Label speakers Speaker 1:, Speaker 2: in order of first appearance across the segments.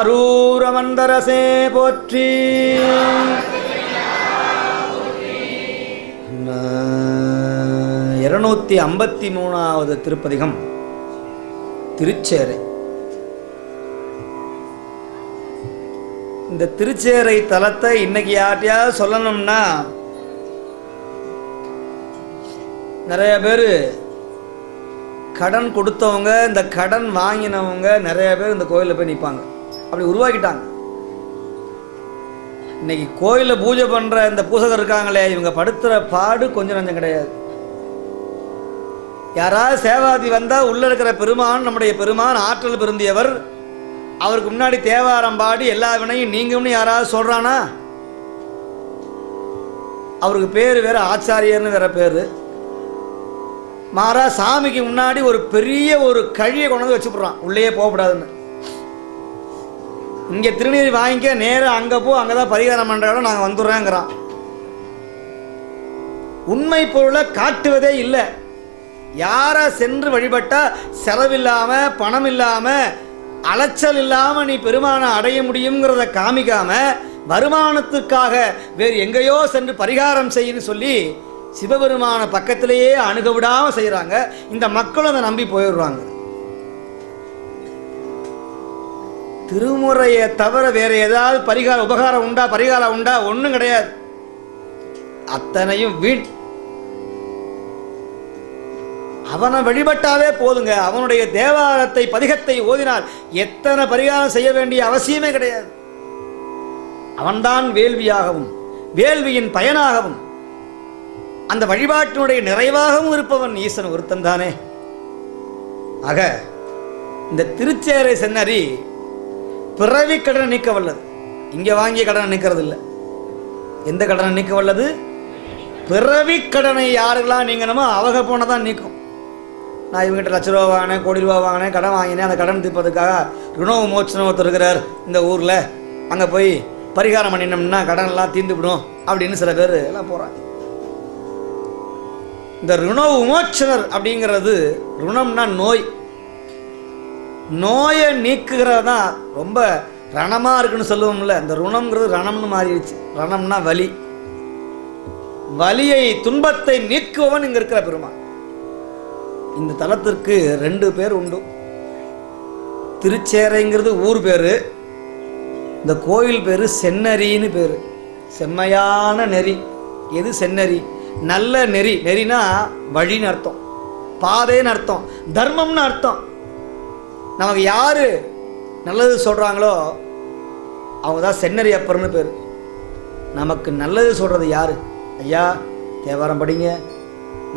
Speaker 1: அரூரமந்தரசே போற்றி. இருநூத்தி ஐம்பத்தி மூணாவது திருப்பதிகம் திருச்சேரை. இந்த திருச்சேரை தலத்தை இன்னைக்கு யார்ட்டையாவது சொல்லணும்னா நிறைய பேர் கடன் கொடுத்தவங்க இந்த கடன் வாங்கினவங்க நிறைய பேர் இந்த கோயிலில் போய் நிற்பாங்க அப்படி உருவாக்கிட்டாங்க. இன்னைக்கு கோயிலில் பூஜை பண்ணுற இந்த பூசகர் இருக்காங்களே இவங்க படுத்துகிற பாடு கொஞ்சம் நஞ்சம் கிடையாது. யாராவது சேவாதி வந்தால் உள்ளே இருக்கிற பெருமான் நம்முடைய பெருமான் ஆற்றல் பெருந்தியவர் அவருக்கு முன்னாடி தேவாரம் பாடி எல்லா வினையும் நீங்கும்னு யாராவது சொல்கிறானா அவருக்கு பேர் வேற ஆச்சாரியர்னு வேற பேர். மாறா சாமிக்கு முன்னாடி ஒரு பெரிய ஒரு கழியை கொண்டு வந்து வச்சுப்படுறான். உள்ளேயே போகக்கூடாதுன்னு. இங்கே திருநீர் வாங்கிக்க நேராக அங்கே போ அங்கே தான் பரிகாரம் பண்ணுறோம் நாங்கள் வந்துடுறேங்கிறான் உண்மை பொருளை காட்டுவதே இல்லை. யாரை சென்று வழிபட்டால் செலவில்லாமல் பணம் இல்லாமல் அலைச்சல் இல்லாமல் நீ பெருமானை அடைய முடியுங்கிறத காமிக்காமல் வருமானத்துக்காக வேறு எங்கேயோ சென்று பரிகாரம் செய்யுன்னு சொல்லி சிவபெருமான பக்கத்திலேயே அணுக செய்கிறாங்க இந்த மக்களும் அதை நம்பி போயிடுறாங்க. திருமுறையை தவிர வேற ஏதாவது பரிகார உபகாரம் உண்டா பரிகாரம் உண்டா? ஒன்றும் கிடையாது. அத்தனையும் வீண். அவனை வழிபட்டாவே போதுங்க. அவனுடைய தேவாரத்தை பதிகத்தை ஓதினால் எத்தனை பரிகாரம் செய்ய வேண்டிய அவசியமே கிடையாது. அவன்தான் வேள்வியாகவும் வேள்வியின் பயனாகவும் அந்த வழிபாட்டினுடைய நிறைவாகவும் இருப்பவன் ஈசன் ஒருத்தன் தானே ஆக இந்த திருச்சேரை சென்னறி பிறவி கடனை நீக்க வல்லது. இங்கே வாங்கிய கடனை நீக்கிறது இல்லை. எந்த கடனை நீக்க வல்லது? பிறவி கடனை யாருக்கெல்லாம் நீங்கணுமோ அவங்க போனதான் நீக்கும். நான் இவங்ககிட்ட லட்ச ரூபா வாங்கினேன் கோடி ரூபா வாங்கினேன் கடன் வாங்கினேன் அந்த கடன் தீர்ப்பதுக்காக ருணவு மோச்சனம் ஒருத்தர் இருக்கிறார் இந்த ஊரில். அங்கே போய் பரிகாரம் பண்ணினோம்னா கடன் எல்லாம் தீர்ந்து அப்படின்னு சில பேர் எல்லாம் போகிறாங்க இந்த ருண விமோச்சனர் அப்படிங்கிறது ருணம்னா நோய். நோயை நீக்குகிறது தான் ரொம்ப ரணமாக இருக்குன்னு சொல்லுவோம்ல இந்த ருணம்ங்கிறது ரணம்னு மாறிடுச்சு. ரணம்னா வலி. வலியை துன்பத்தை நீக்குபவன் இங்கே இருக்கிற பெருமான். இந்த தலத்திற்கு ரெண்டு பேர் உண்டு. திருச்சேரைங்கிறது ஊர் பேர். இந்த கோயில் பேர் சென்னரின்னு பேர். செம்மையான நெறி. எது சென்னரி நல்ல நெறி. நெறினா வழின்னு அர்த்தம். பாதைன்னு அர்த்தம். தர்மம்னு அர்த்தம். நமக்கு யார் நல்லது சொல்கிறாங்களோ அவங்க தான் சென்னறி அப்பர்னு பேர். நமக்கு நல்லது சொல்கிறது யார்? ஐயா தேவாரம் படிங்க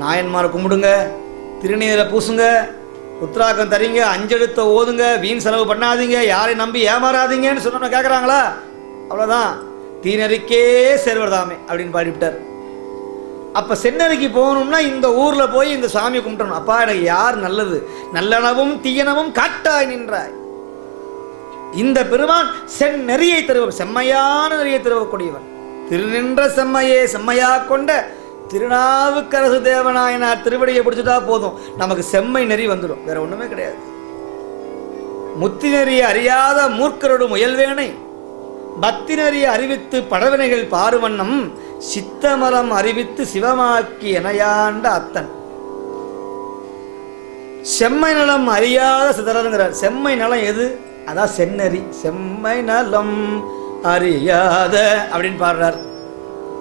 Speaker 1: நாயன்மாரை கும்பிடுங்க திருநீரை பூசுங்க உத்ராக்கம் தரீங்க அஞ்செழுத்த ஓதுங்க வீண் செலவு பண்ணாதீங்க யாரையும் நம்பி ஏமாறாதீங்கன்னு சொன்னோன்னு கேட்குறாங்களா அவ்வளோதான் தீனறிக்கே சேர்வர்தாமே அப்படின்னு பாடிவிட்டார். அப்போ சென்னறிக்கு போகணும்னா இந்த ஊரில் போய் இந்த சாமி கும்பிட்டணும். அப்பா எனக்கு யார் நல்லது? நல்லனவும் தீயனவும் காட்டாய் நின்றாய். இந்த பெருமான் செந்நெறியை தருவ செம்மையான நெறியை தருவக்கூடியவன். திருநின்ற செம்மையே செம்மையா கொண்ட திருநாவுக்கரசு தேவநாயனார் திருவடியை பிடிச்சிட்டா போதும். நமக்கு செம்மை நெறி வந்துடும். வேற ஒண்ணுமே கிடையாது. முத்தி நெறியை அறியாத மூர்க்கரோடு முயல்வேனை. பக்தி அறிவித்து படவினைகள் பாருவண்ணம் சித்தமலம் அறிவித்து சிவமாக்கி எனையாண்ட அத்தன். செம்மை நலம் அறியாத சிதறங்கிறார் செம்மை நலம் எது? அதான் செந்நெறி. செம்மை நலம் அறியாத அப்படின்னு பாடுறார்.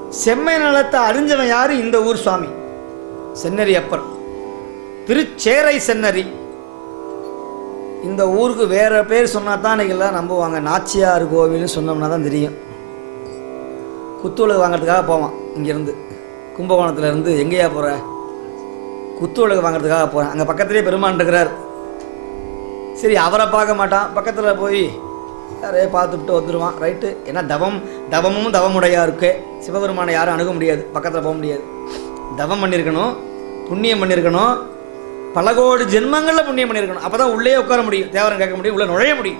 Speaker 1: செம்மை நலத்தை அறிஞ்சவன் யாரு? இந்த ஊர் சுவாமி. சென்னரி அப்பர். திருச்சேரை சென்னரி இந்த ஊருக்கு வேறு பேர் சொன்னால் தான் எல்லாம் நம்புவாங்க. நாச்சியார் கோவில்னு சொன்னோம்னா தான் தெரியும். குத்துவிளக்கு வாங்குறதுக்காக போவான் இங்கேருந்து. கும்பகோணத்துலேருந்து எங்கேயா போகிற குத்துவிளக்கு வாங்குறதுக்காக போகிறேன் அங்கே பக்கத்துலேயே பெருமான் இருக்கிறார். சரி அவரை பார்க்க மாட்டான். பக்கத்தில் போய் யாரையே பார்த்துட்டு வந்துடுவான் ரைட்டு ஏன்னா தவம் தவமும் தவமுடையாக இருக்கு. சிவபெருமானை யாரும் அணுக முடியாது. பக்கத்தில் போக முடியாது. தவம் பண்ணியிருக்கணும் புண்ணியம் பண்ணியிருக்கணும் பல கோடி ஜென்மங்களில் புண்ணியம் பண்ணியிருக்கணும். அப்போ தான் உள்ளே உட்கார முடியும். தேவரம் கேட்க முடியும். உள்ளே நுழைய முடியும்.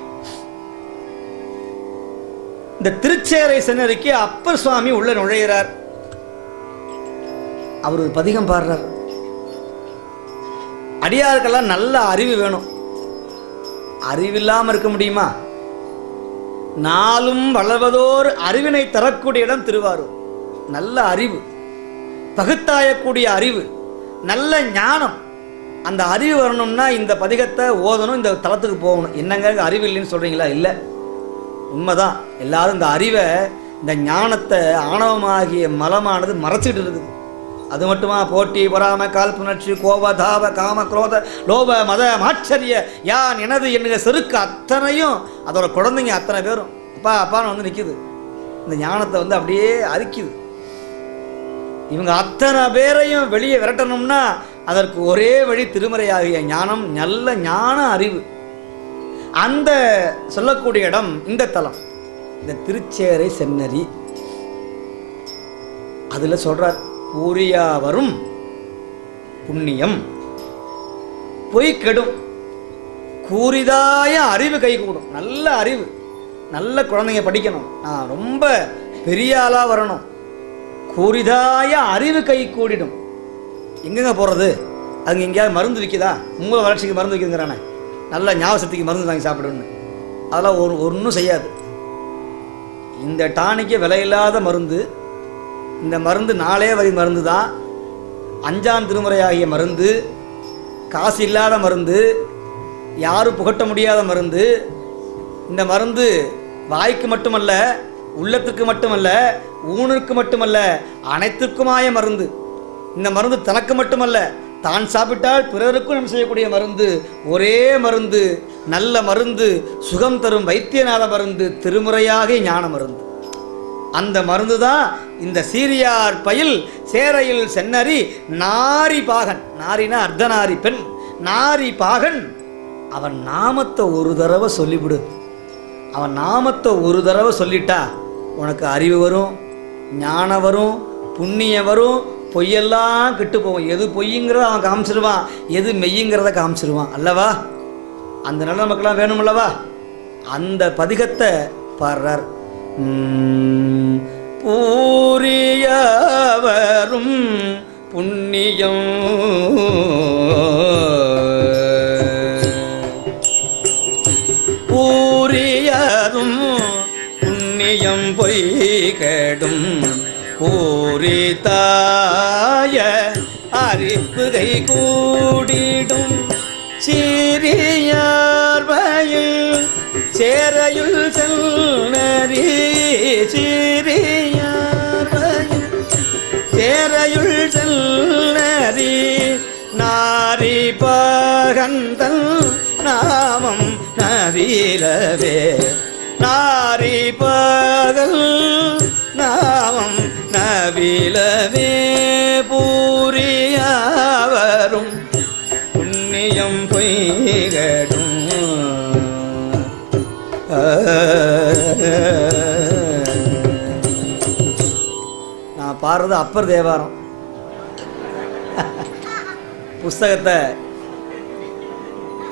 Speaker 1: இந்த திருச்சேரை சன்னதிக்கு அப்பர் சுவாமி உள்ள நுழையிறார். அவர் ஒரு பதிகம் பாடுறார். அடியாருக்கெல்லாம் நல்ல அறிவு வேணும். அறிவில்லாமல் இருக்க முடியுமா? நாளும் வளர்வதோர் அறிவினை தரக்கூடிய இடம் திருவாரூர். நல்ல அறிவு. பகுத்தாயக்கூடிய அறிவு. நல்ல ஞானம். அந்த அறிவு வரணும்னா இந்த பதிகத்தை ஓதணும் இந்த தளத்துக்கு போகணும். என்னங்க அறிவு இல்லைன்னு சொல்கிறீங்களா இல்லை. உண்மைதான். எல்லாரும் இந்த அறிவை இந்த ஞானத்தை ஆணவமாகிய மலமானது மறைச்சிட்டு இருக்குது. அது மட்டுமா? போட்டி பொறாம காழ்ப்புணர்ச்சி கோப தாப காம குரோத லோப மத மாச்சரிய யான் எனது என்னுங்க செருக்கு அத்தனையும் அதோட குழந்தைங்க அத்தனை பேரும். அப்பா அப்பான்னு வந்து நிற்கிது இந்த ஞானத்தை வந்து அப்படியே அரிக்குது. இவங்க அத்தனை பேரையும் வெளியே விரட்டணும்னா அதற்கு ஒரே வழி திருமறையாகிய ஞானம் நல்ல ஞான அறிவு. அந்த சொல்லக்கூடிய இடம் இந்த தலம். இந்த திருச்சேரை சென்னரி அதில் சொல்கிறார் பூரியா வரும் புண்ணியம் பொய் கெடும். கூறிதாய அறிவு கை கூடும். நல்ல அறிவு நல்ல குழந்தைங்க படிக்கணும். நான் ரொம்ப பெரிய ஆளாக வரணும். கூறிதாய அறிவு கை கூடிடும். எங்கெங்க போகிறது அங்கே எங்கேயாவது மருந்து விற்கிதா மூல வளர்ச்சிக்கு மருந்து விற்கிதுங்கிறானே நல்ல ஞாபகத்துக்கு மருந்து வாங்கி சாப்பிடுன்னு. அதெல்லாம் ஒரு ஒன்றும் செய்யாது. இந்த டானிக்கு விலையில்லாத மருந்து இந்த மருந்து நாளே வரி மருந்து தான் அஞ்சாம் திருமுறையாகிய மருந்து காசு இல்லாத மருந்து யாரும் புகட்ட முடியாத மருந்து இந்த மருந்து வாய்க்கு மட்டுமல்ல உள்ளத்துக்கு மட்டுமல்ல ஊனுக்கு மட்டுமல்ல அனைத்துக்குமாய மருந்து. இந்த மருந்து தனக்கு மட்டுமல்ல தான் சாப்பிட்டால் பிறருக்கும் நம்ம செய்யக்கூடிய மருந்து ஒரே மருந்து நல்ல மருந்து சுகம் தரும் வைத்தியநாத மருந்து திருமுறையாக ஞான மருந்து. அந்த மருந்து தான் இந்த சீரியார் பயில் சேரையில் சென்னரி நாரி பாகன். நாரினா அர்த்தநாரி பெண். நாரி பாகன் அவன் நாமத்தை ஒரு தடவை சொல்லிவிடு. அவன் நாமத்தை ஒரு தடவை சொல்லிட்டா உனக்கு அறிவு வரும் ஞானம் வரும் புண்ணியம் வரும் பொய்யெல்லாம் கெட்டு போகும் எது பொய்யுங்கிறத அவன் காமிச்சிருவான். எது மெய்யுங்கிறத காமிச்சிருவான். அல்லவா? அந்த நல்ல நமக்கெல்லாம் வேணுமல்லவா அந்த பதிகத்தை பாடுறார். பூரியவரும் புண்ணியம் te நான் அப்பர் தேவாரம். புஸ்தகத்தை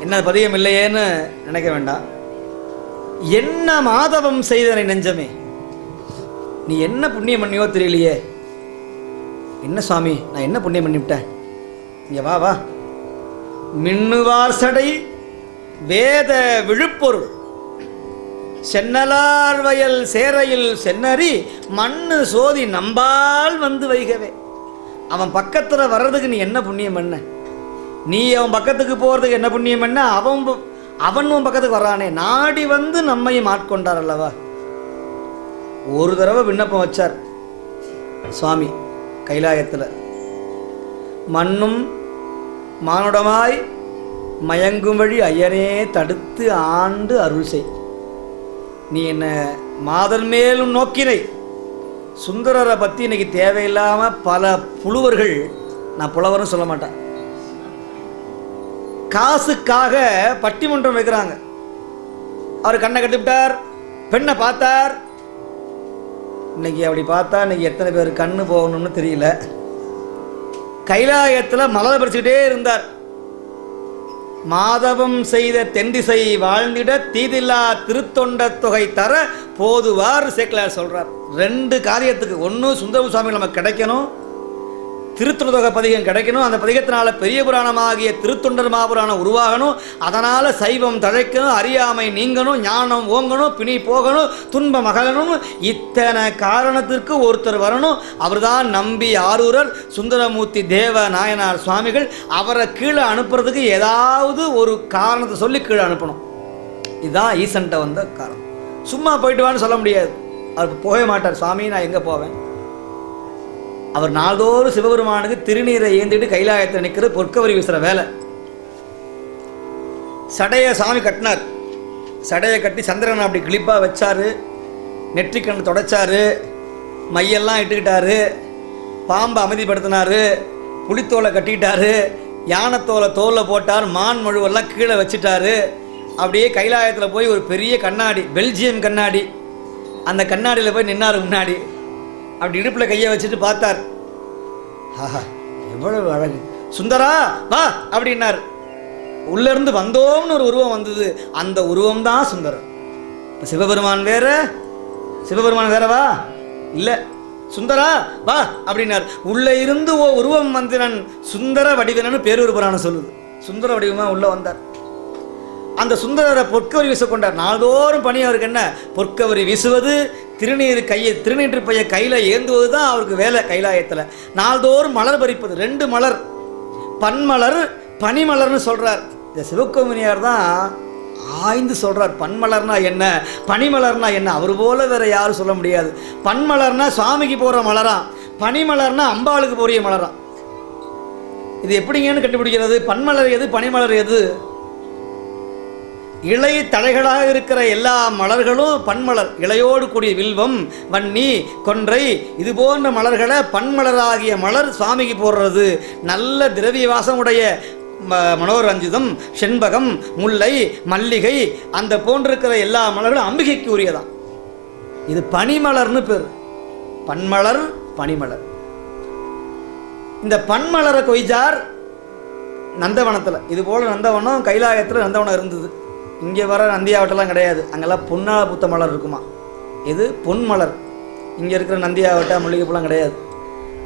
Speaker 1: என்ன பதியம் இல்லையேன்னு நினைக்க வேண்டாம். என்ன மாதவம் செய்தனை நெஞ்சமே. நீ என்ன புண்ணியம் பண்ணியோ தெரியலையே. என்ன சுவாமி நான் என்ன புண்ணியம் பண்ணிவிட்டேன்? இங்கே வா வா. மின்னுவார் சடை வேத விழுப்பொருள். சென்னலார் வயல் சேரையில் சென்னறி மண்ணு சோதி நம்பால் வந்து வைகவே. அவன் பக்கத்தில் வர்றதுக்கு நீ என்ன புண்ணியம் பண்ண? நீ அவன் பக்கத்துக்கு போகிறதுக்கு என்ன புண்ணியம் பண்ண? அவன் அவன் உன் பக்கத்துக்கு வர்றானே. நாடி வந்து நம்மையும் ஆட்கொண்டார் அல்லவா? ஒரு தடவை விண்ணப்பம் வச்சார் சுவாமி கைலாயத்தில். மண்ணும் மானுடமாய் மயங்கும் வழி ஐயனே தடுத்து ஆண்டு அருள் செய். நீ என்ன மாதர் மேலும் நோக்கினை. சுந்தரரை பற்றி இன்னைக்கு தேவையில்லாமல் பல புழுவர்கள் நான் புலவரும் சொல்ல மாட்டேன். காசுக்காக பட்டிமன்றம் வைக்கிறாங்க. அவர் கண்ணை கட்டிவிட்டார் பெண்ணை பார்த்தார். இன்னைக்கு அப்படி பார்த்தா இன்னைக்கு எத்தனை பேர் கண்ணு போகணும்னு தெரியல. கைலாயத்தில் மலரை பறிச்சுக்கிட்டே இருந்தார். மாதவம் செய்த தென்திசை வாழ்ந்திட தீதில்லா திருத்தொண்ட தொகை தர போதுவார் சேக்கலார் சொல்றார். ரெண்டு காரியத்துக்கு ஒன்று சுந்தரபு சுவாமி நமக்கு கிடைக்கணும் திருத்துணதொகை பதிகம் கிடைக்கணும். அந்த பதிகத்தினால பெரிய புராணமாகிய திருத்தொண்டர் மாபுராணம் உருவாகணும். அதனால் சைவம் தழைக்கணும் அறியாமை நீங்கணும் ஞானம் ஓங்கணும் பிணி போகணும் துன்பம் அகலணும். இத்தனை காரணத்திற்கு ஒருத்தர் வரணும். அவர்தான் நம்பி ஆரூரர் சுந்தரமூர்த்தி தேவ நாயனார் சுவாமிகள். அவரை கீழே அனுப்புறதுக்கு ஏதாவது ஒரு காரணத்தை சொல்லி கீழே அனுப்பணும். இதுதான் ஈசன்ட்ட வந்த காரணம். சும்மா போயிட்டு வான்னு சொல்ல முடியாது. அவர் போகவே மாட்டார். சுவாமி நான் எங்கே போவேன்? அவர் நாள்தோறும் சிவபெருமானுக்கு திருநீரை ஏந்திட்டு கைலாயத்தில் நிற்கிற பொற்கவரி வீசுகிற வேலை. சடையை சாமி கட்டினார். சடையை கட்டி சந்திரனை அப்படி கிளிப்பாக வச்சார். நெற்றிக்கண் தொடச்சார். மையெல்லாம் இட்டுக்கிட்டாரு. பாம்பை அமைதிப்படுத்தினாரு. புலித்தோலை கட்டிக்கிட்டாரு. யானைத்தோலை தோலில் போட்டார். மான் மழுவெல்லாம் கீழே வச்சுட்டாரு. அப்படியே கைலாயத்தில் போய் ஒரு பெரிய கண்ணாடி பெல்ஜியம் கண்ணாடி. அந்த கண்ணாடியில் போய் நின்னார் முன்னாடி. அப்படி இடுப்பில் கையை வச்சுட்டு பார்த்தார். ஆஹா எவ்வளவு அழகு. சுந்தரா வா அப்படின்னார். உள்ளேருந்து வந்தோம்னு ஒரு உருவம் வந்தது. அந்த உருவம் தான் சுந்தரம். இப்போ சிவபெருமான் வேற? சிவபெருமான் வேறவா இல்லை. சுந்தரா வா அப்படின்னார். உள்ளே இருந்து ஓ உருவம் வந்தினன் சுந்தர வடிவனன்னு பேரூர் புராணம் சொல்லுது. சுந்தர வடிவமாக உள்ளே வந்தார். அந்த சுந்தரரை பொற்கவரி வீச கொண்டார் நாள்தோறும் பணி அவருக்கு என்ன? பொற்கவரி வீசுவது திருநீர் கையை திருநீற்று பைய கையில் ஏந்துவது தான் அவருக்கு வேலை கைலாயத்தில். நாள்தோறும் மலர் பறிப்பது ரெண்டு மலர். பன்மலர் பனிமலர்னு சொல்கிறார் இந்த சிவகோமினியார் தான் ஆய்ந்து சொல்கிறார் பன்மலர்னா என்ன? பனிமலர்னா என்ன? அவர் போல வேற யாரும் சொல்ல முடியாது. பன்மலர்னா சுவாமிக்கு போகிற மலராம் பனிமலர்னா அம்பாளுக்கு போகிற மலராம் இது எப்படிங்கன்னு கண்டுபிடிக்கிறது? பன்மலர் எது பனிமலர் எது? இலை தழைகளாக இருக்கிற எல்லா மலர்களும் பன்மலர் இலையோடு கூடிய வில்வம் வன்னி கொன்றை இது போன்ற மலர்களை பன்மலராகிய மலர் சுவாமிக்கு போடுறது. நல்ல திரவிய வாசமுடைய ம- மனோரஞ்சிதம் செண்பகம் முல்லை மல்லிகை அந்த போன்றிருக்கிற எல்லா மலர்களும் அம்பிகைக்கு உரியதான் இது பனிமலர்னு பேர். பன்மலர் பனிமலர். இந்த பன்மலரை கொய்ஜார் நந்தவனத்தில் இது போல் நந்தவனம் கைலாயத்தில் நந்தவனம் இருந்தது. இங்கே வர நந்தியாவட்டெல்லாம் கிடையாது. அங்கெல்லாம் பொன்னால புத்த மலர் இருக்குமா? இது பொன் மலர். இங்கே இருக்கிற நந்தியாவட்டா மல்லிகைப்பூலாம் கிடையாது.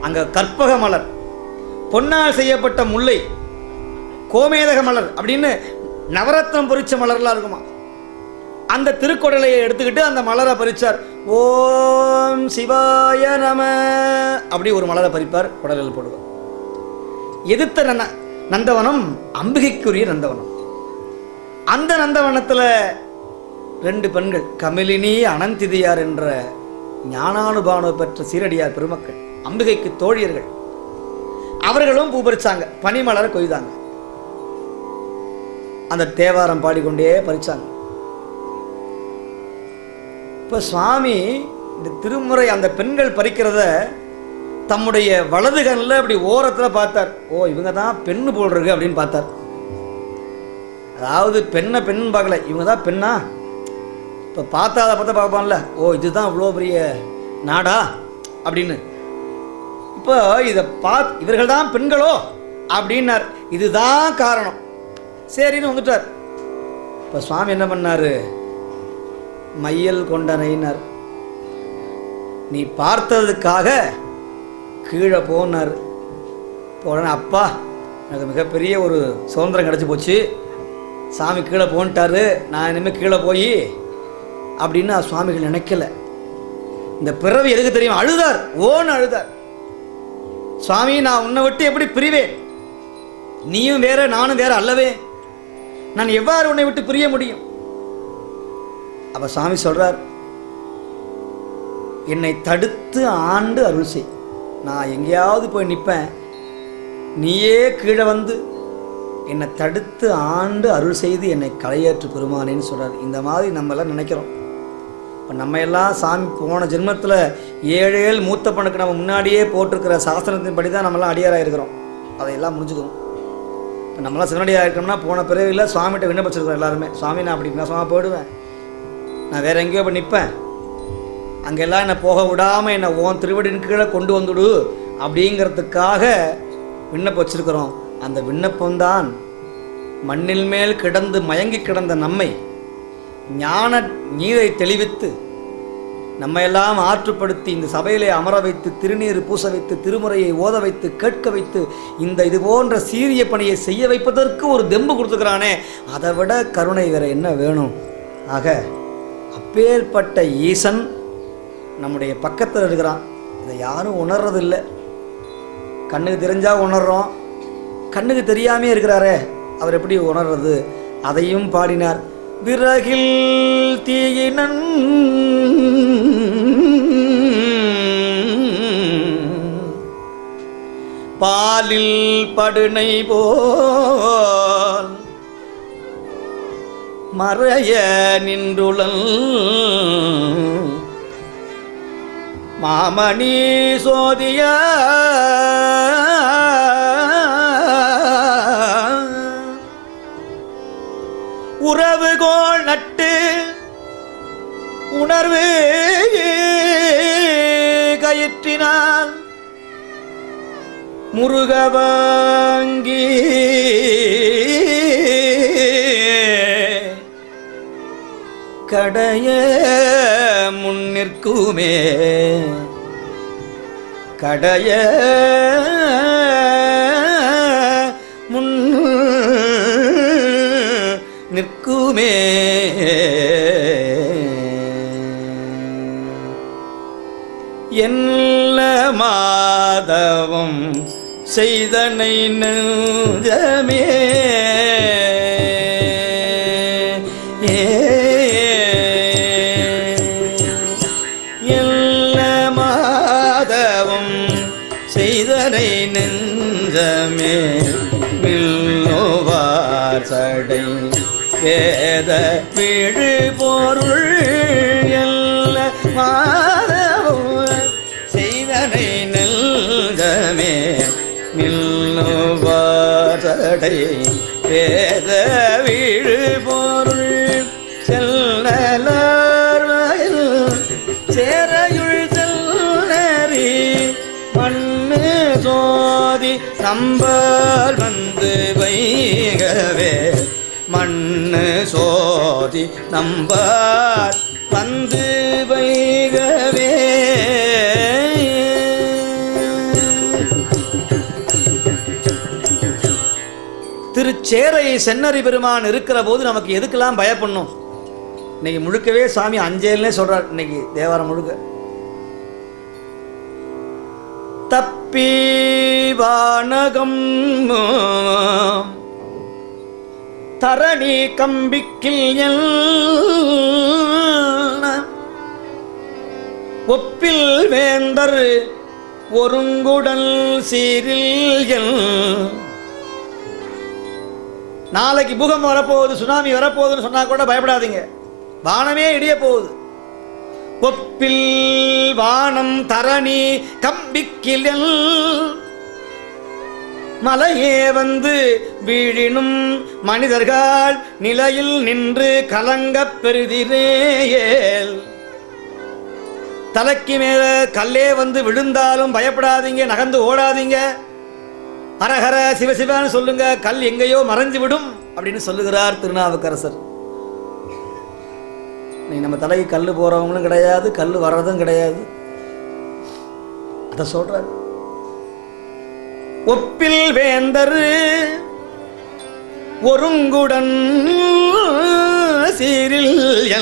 Speaker 1: அங்கே கற்பக மலர். பொன்னால் செய்யப்பட்ட முல்லை. கோமேதக மலர் அப்படின்னு நவரத்னம் பொறிச்ச மலர்லாம் இருக்குமா? அந்த திருக்குடலையை எடுத்துக்கிட்டு அந்த மலரை பறிச்சார். ஓம் சிவாய நம அப்படி ஒரு மலரை பறிப்பார் குடலில் போடுவார். எதிர்த்த நந்தவனம் அம்பிகைக்குரிய நந்தவனம். அந்த நந்தவனத்தில் ரெண்டு பெண்கள். கமிலினி அனந்திதியார் என்ற ஞானானுபானு பெற்ற சீரடியார் பெருமக்கள் அம்பிகைக்கு தோழியர்கள். அவர்களும் பூ பறிச்சாங்க பனிமலரை கொய்தாங்க. அந்த தேவாரம் பாடிக்கொண்டே பறிச்சாங்க இப்போ சுவாமி இந்த திருமுறை அந்த பெண்கள் பறிக்கிறத தம்முடைய வலதுகனில் அப்படி ஓரத்தில் பார்த்தார். ஓ இவங்க தான் பெண்ணு போல் இருக்கு அப்படின்னு பார்த்தார். அதாவது பெண்ணை பெண்ணு பார்க்கல. இவங்க தான் பெண்ணா? இப்போ பார்த்தா அதை பார்த்தா பார்ப்பான்ல. ஓ இதுதான் இவ்வளோ பெரிய நாடா? அப்படின்னு. இப்போ இதை பாத் இவர்கள் தான் பெண்களோ? அப்படின்னார். இதுதான் காரணம். சரின்னு வந்துட்டார். இப்போ சுவாமி என்ன பண்ணார்? மையல் கொண்டனைனார் நீ பார்த்ததுக்காக கீழே போனார். போன அப்பா எனக்கு மிகப்பெரிய ஒரு சுதந்திரம் கிடச்சி போச்சு. சாமி கீழே போன்ட்டாரு நான் இனிமேல் கீழே போய் அப்படின்னு சுவாமிகள் நினைக்கல. இந்த பிறவி எதுக்கு தெரியும்? அழுதார் ஓன்னு அழுதார். சுவாமி நான் உன்னை விட்டு எப்படி பிரிவேன்? நீயும் வேற நானும் வேற அல்லவே? நான் எவ்வாறு உன்னை விட்டு பிரிய முடியும்? அப்ப சாமி சொல்றார் என்னை தடுத்து ஆண்டு அருள் செய். நான் எங்கேயாவது போய் நிற்பேன் நீயே கீழே வந்து என்னை தடுத்து ஆண்டு அருள் செய்து என்னை கலையேற்று பெருமானேன்னு சொல்கிறார் இந்த மாதிரி நம்ம எல்லாம் நினைக்கிறோம். இப்போ நம்ம எல்லாம் சாமி போன ஜென்மத்தில் ஏழு ஏழு மூத்த பண்ணுக்கு நம்ம முன்னாடியே போட்டிருக்கிற சாஸ்திரத்தின் படி தான் நம்மலாம் அடியாராக இருக்கிறோம் அதையெல்லாம் முடிஞ்சுக்கணும். இப்போ நம்மளாம் சிவனடியாக இருக்கோம்னா போன பிறவியில் சுவாமிகிட்ட விண்ணப்பிச்சிருக்கோம் எல்லாருமே. சுவாமி நான் அப்படி சுவாமி போயிடுவேன். நான் வேறு எங்கேயோ போய் நிற்பேன் அங்கெல்லாம் என்னை போக விடாமல் என்னை ஓன் திருவடியின் கீழே கொண்டு வந்துடு அப்படிங்கிறதுக்காக விண்ணப்ப வச்சுருக்குறோம் அந்த விண்ணப்பம்தான் மண்ணில் மேல் கிடந்து மயங்கி கிடந்த நம்மை ஞான நீரை தெளிவித்து நம்ம எல்லாம் ஆற்றுப்படுத்தி இந்த சபையிலே அமர வைத்து திருநீர் பூச வைத்து திருமுறையை ஓத வைத்து கேட்க வைத்து இந்த இது போன்ற சீரிய பணியை செய்ய வைப்பதற்கு ஒரு தெம்பு கொடுத்துக்கிறானே. அதை விட கருணை வேற என்ன வேணும்? ஆக அப்பேற்பட்ட ஈசன் நம்முடைய பக்கத்தில் இருக்கிறான். இதை யாரும் உணர்றதில்லை. கண்ணுக்கு தெரிஞ்சால் உணர்றோம். கண்ணுக்கு தெரியாமே இருக்கிறாரே. அவர் எப்படி உணர்றது? அதையும் பாடினார். விறகில் தீயினன் பாலில் படுனை போல் மறைய நின்றுளல் மாமணி சோதியா உணர்வு கயிற்றினான் முருகவாங்கி கடைய முன்னிற்குமே கடைய செய்தனை நெஞ்சமே. எல்ல மாதவம் செய்தனை நெஞ்சமே. மில்லோவார் சடை வேத விழு பொருள் நம்பார் வந்து வைகவே. திருச்சேரை சென்னரி பெருமான் இருக்கிற போது நமக்கு எதுக்கெல்லாம் பயப்படணும்? இன்னைக்கு முழுக்கவே சாமி அஞ்சேல்னே சொல்றார். இன்னைக்கு தேவாரம் முழுக்க. தப்பி வானகம் தரணி கம்பிக்கில் எல் ஒப்பில் வேந்தர் ஒருங்குடல் சீரில் எல் நாளைக்கு புகம் வரப்போகுது சுனாமி வரப்போகுதுன்னு சொன்னா கூட பயப்படாதீங்க. வானமே இடிய போகுது. ஒப்பில் வானம் தரணி கம்பிக்கில் மலையே வந்து வீழினும் மனிதர்கள் நிலையில் நின்று கலங்கப் பெறுதிரேயேல் தலைக்கு மேல கல்லே வந்து விழுந்தாலும் பயப்படாதீங்க நகர்ந்து ஓடாதீங்க. அரஹர சிவசிவான்னு சொல்லுங்க கல் எங்கேயோ மறைஞ்சு விடும் அப்படின்னு சொல்லுகிறார் திருநாவுக்கரசர். நீ நம்ம தலைக்கு கல் போறவங்களும் கிடையாது கல் வர்றதும் கிடையாது. அதை சொல்றாரு. ஒப்பில் வேந்தர் ஒருங்குடன் சீரில்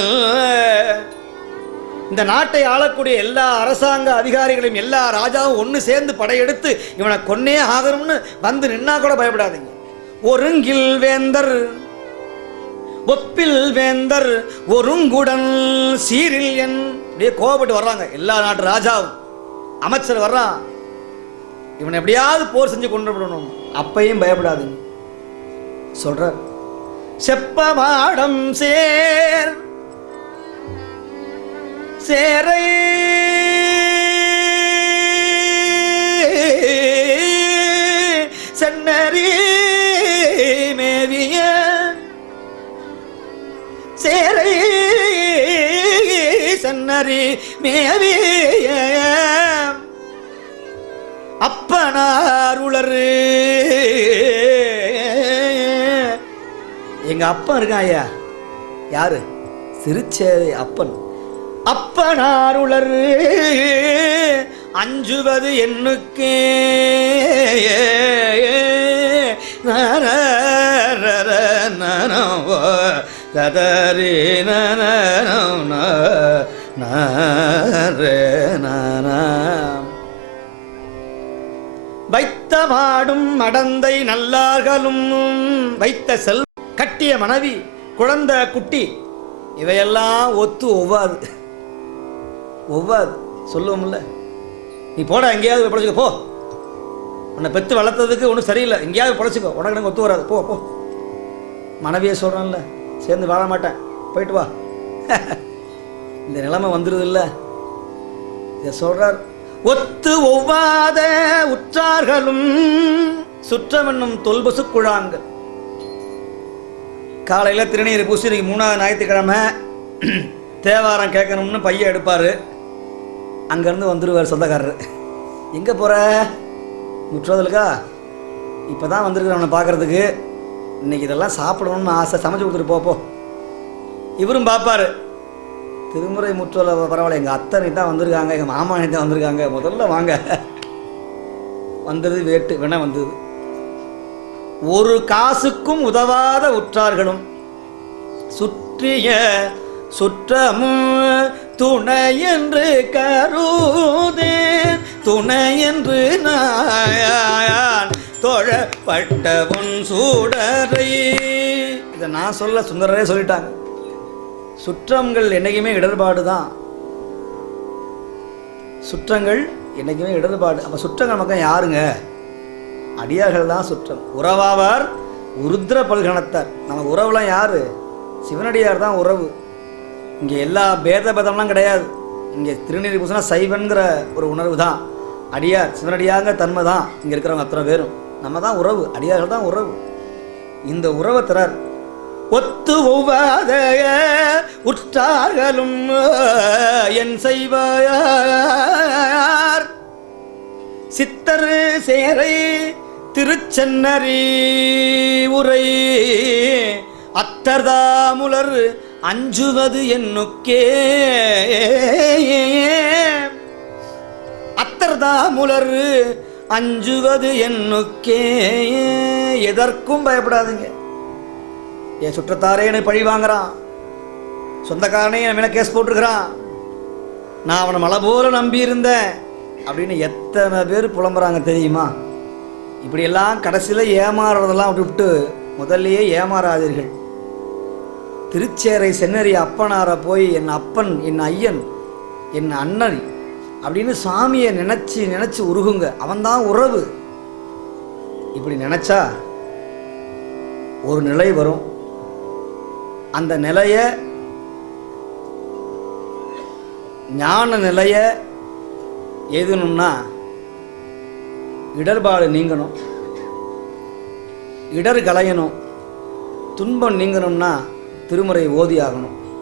Speaker 1: இந்த நாட்டை ஆளக்கூடிய எல்லா அரசாங்க அதிகாரிகளையும் எல்லா ராஜாவும் ஒன்று சேர்ந்து படையெடுத்து இவனை கொன்னே ஆகணும்னு வந்து நின்னா கூட பயப்படாதீங்க. ஒருங்கில் வேந்தர் ஒப்பில் வேந்தர் ஒருங்குடன் சீரில் என். அப்படியே கோபப்பட்டு வர்றாங்க எல்லா நாட்டு ராஜாவும். அமைச்சர் வர்றான். இவனை எப்படியாவது போர் செஞ்சு கொண்டு விடணும். அப்பையும் பயப்படாதீங்க சொல்றார் செப்பமாடம் சேர் சேரை சென்னறி மேவிய சேரை சென்னறி மேவிய அப்பனாருளரு எங்க அப்பன் இருக்கான் ஐயா. யாரு? சிறுச்சேரி அப்பன். அப்பனாருளர் அஞ்சுவது எண்ணுக்கே நரரர ததரி நனனம் நரே வைத்த மடந்தை நல்லார்களும் வைத்த செல் கட்டிய மனைவி குழந்தை குட்டி இவையெல்லாம் ஒத்து ஒவ்வாது. ஒவ்வாது. சொல்லுவோம்ல. நீ போட எங்கேயாவது பிழைச்சிக்க. போ. உன்னை பெற்று வளர்த்ததுக்கு ஒன்றும் சரியில்லை. எங்கேயாவது பிழைச்சிக்கோ. உனக்கு எனக்கு ஒத்து வராது. போ போ. மனைவியை சொல்கிறேன்ல சேர்ந்து வாழ மாட்டேன். போயிட்டு வா. இந்த நிலைமை வந்துடுது இல்லை இதை சொல்கிறார் ஒத்து ஒவ்வாத உற்றார்களும் சுற்றவண்ணும் தொல்பசு குழாங்கள் காலையில் திருநீர் பூசி மூணாவது ஞாயிற்றுக்கிழமை தேவாரம் கேட்கணும்னு பையன் எடுப்பார். அங்கேருந்து வந்துடுவார் சொந்தக்காரர். எங்கே போகிற முற்றோதலுக்கா? இப்போ தான் வந்திருக்கிறேன் அவனை பார்க்குறதுக்கு. இன்னைக்கு இதெல்லாம் சாப்பிடணும்னு ஆசை. சமைச்சு கொடுத்துட்டு போப்போ இவரும் பார்ப்பாரு திருமுறை முற்றோல பரவாயில்ல. எங்கள் அத்தனை தான் வந்திருக்காங்க. எங்கள் மாமானி தான் வந்திருக்காங்க. முதல்ல வாங்க. வந்தது வேட்டு வேணா வந்தது. ஒரு காசுக்கும் உதவாத உற்றார்களும் சுற்றிய சுற்றமும் துணை என்று கருதே. துணை என்று நாயான் தொழப்பட்டவன் சூடரை. இதை நான் சொல்ல சுந்தரரே சொல்லிட்டாங்க. சுற்றங்கள் என்னைக்குமே இடர்பாடு தான் சுற்றங்கள் என்னைக்குமே இடர்பாடு. அப்போ சுற்றங்கள் மக்கள் யாருங்க? அடியார்கள் தான் சுற்றம். உறவாவார் உருத்ர பல்கணத்தார். நம்ம உறவுலாம் யார்? சிவனடியார் தான் உறவு. இங்கே எல்லா பேத பேதம்லாம் கிடையாது. இங்கே திருநீர் பூசினா சைவன்கிற ஒரு உணர்வு தான் அடியார் சிவனடியாங்க தன்மை தான் இங்கே இருக்கிறவங்க அத்தனை பேரும். நம்ம தான் உறவு. அடியார்கள் தான் உறவு. இந்த உறவை தரார் ஒத்து ஒவ்வாத உற்றார்களும் என் செய்வார் சித்தர் சேரை திருச்சென்னரி உரை அத்தர்தாமுலர் அஞ்சுவது என்னுக்கே. அத்தர்தாமுலர் அஞ்சுவது என்னுக்கே. எதற்கும் பயப்படாதீங்க. என் சுற்றத்தாரே என்னை பழி வாங்குறான். சொந்தக்காரனே என் மேலே கேஸ் போட்டிருக்கிறான். நான் அவனை மலை போல நம்பி இருந்தேன் அப்படின்னு எத்தனை பேர் புலம்புறாங்க தெரியுமா? இப்படியெல்லாம் கடைசியில் ஏமாறுறதெல்லாம் விட்டு முதல்லையே ஏமாறாதீர்கள். திருச்சேரை சென்னறி அப்பனாரை போய் என் அப்பன் என் ஐயன் என் அண்ணன் அப்படின்னு சாமியை நினச்சி நினச்சி உருகுங்க. அவன்தான் உறவு. இப்படி நினச்சா ஒரு நிலை வரும். அந்த நிலையை ஞான நிலையை எதுணும்னா இடர்பாடு நீங்கணும். இடர் களையணும் துன்பம் நீங்கணும்னா திருமுறை ஓதி ஆகணும்.